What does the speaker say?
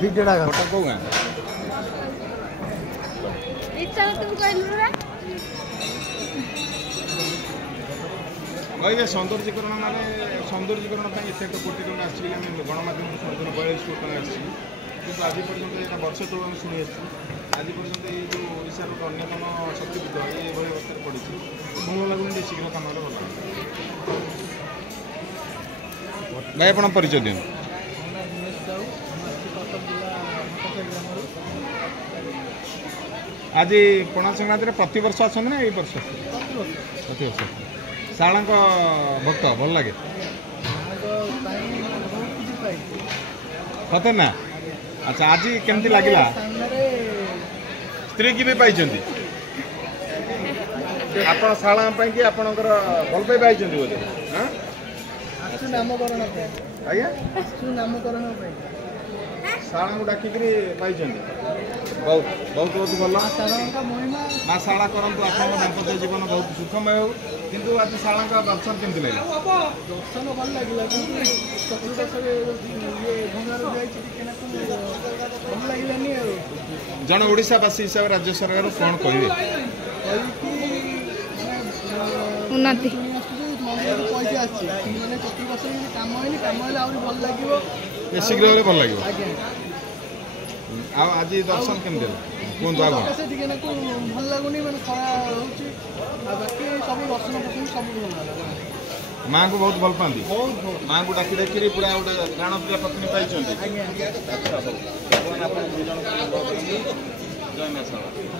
ଭିଡ଼ିଓଟା ଫଟୋ କେଉଁ ଗାଁ? ସୌନ୍ଦର୍ଯ୍ୟକରଣ ମାନେ ସୌନ୍ଦର୍ଯ୍ୟକରଣ ପାଇଁ ଏତେ କୋଟି ଟଙ୍କା ଆସିଛି ବୋଲି ଆମେ ଗଣମାଧ୍ୟମରେ ଶୁଣିଥିଲୁ 42 କୋଟି ଟଙ୍କା ଆସିଛି କିନ୍ତୁ ଆଜି ପର୍ଯ୍ୟନ୍ତ ଏଇଟା ବର୍ଷ ତଳୁ ଆମେ ଶୁଣି ଆସିଛୁ ଆଜି ପର୍ଯ୍ୟନ୍ତ ଏଇ ଯେଉଁ ଓଡ଼ିଶାର ଗୋଟେ ଅନ୍ୟତମ ଶକ୍ତିପୀଠ ଏଭଳି ଅବସ୍ଥାରେ ପଡ଼ିଛି ଭଲ ଲାଗୁନି ଟିକେ ଶୀଘ୍ର କାମ ହେଲେ ଭଲ ଭାଇ ଆପଣ ପରିଚୟ ଦିଅନ୍ତୁ। ଆଜି ପଣା ସଂକ୍ରାନ୍ତିରେ ପ୍ରତିବର୍ଷ ଆସନ୍ତି ନା ଏଇ ବର୍ଷ? ପ୍ରତିବର୍ଷ ଶାଳାଙ୍କ ଭକ୍ତ ଭଲ ଲାଗେ ସତେ ନା? ଆଚ୍ଛା ଆଜି କେମିତି ଲାଗିଲା? ସ୍ତ୍ରୀ କି ବି ପାଇଛନ୍ତି ଆପଣ ଶାଳା ପାଇଁ କି ଆପଣଙ୍କର ଭଲ ପାଇ ପାଇଛନ୍ତି ବୋଧେ? ଆଜ୍ଞା ଶାଳାଙ୍କୁ ଡାକିକିରି ପାଇଛନ୍ତି ବହୁତ ବହୁତ ବହୁତ ଭଲ। ମା ଶାଳା କରନ୍ତୁ ଆପଣଙ୍କ ଦାମ୍ପତ୍ୟ ଜୀବନ ବହୁତ ସୁଖମୟ ହେଉ। କିନ୍ତୁ ଆଜି ଶାଳାଙ୍କ ଦର୍ଶନ କେମିତି ଲାଗିଲା? ଦର୍ଶନ ଭଲ ଲାଗିଲା କିନ୍ତୁ ଭଲ ଲାଗିଲାନି ଆଉ। ଜଣେ ଓଡ଼ିଶାବାସୀ ହିସାବରେ ରାଜ୍ୟ ସରକାର କ'ଣ କହିବେ? ଉନ୍ନତି ପଇସା ଆସିଛି ମାନେ ଚତୁର୍ପାର୍ଶ୍ୱ କାମ ହେଇନି, କାମ ହେଲେ ଆହୁରି ଭଲ ଲାଗିବ, ଶୀଘ୍ର ହେଲେ ଭଲ ଲାଗିବ। ଆଜ୍ଞା। ଆଉ ଆଜି ଦର୍ଶନ କେମିତି ହେଲା କୁହନ୍ତୁ? ଆଉ କ'ଣ ଟିକେ ଭଲ ଲାଗୁନି ମାନେ ଖରା ହେଉଛି ଆଉ ବାକି ସବୁ ଦର୍ଶନ ଫର୍ଶନ ସବୁ ଭଲ ଲାଗିଲା। ମାଆଙ୍କୁ ବହୁତ ଭଲ ପାଆନ୍ତି? ମାଆଙ୍କୁ ଡାକି ଡାକିରି ପୁରା ଗୋଟେ ପ୍ରାଣ ପ୍ରିୟ ପତ୍ନୀ ପାଇଛନ୍ତି। ଆଚ୍ଛା ଭଗବାନ ଆପଣ ଦୁଇ ଜଣ ଜୟ ମା ଶାରଳା।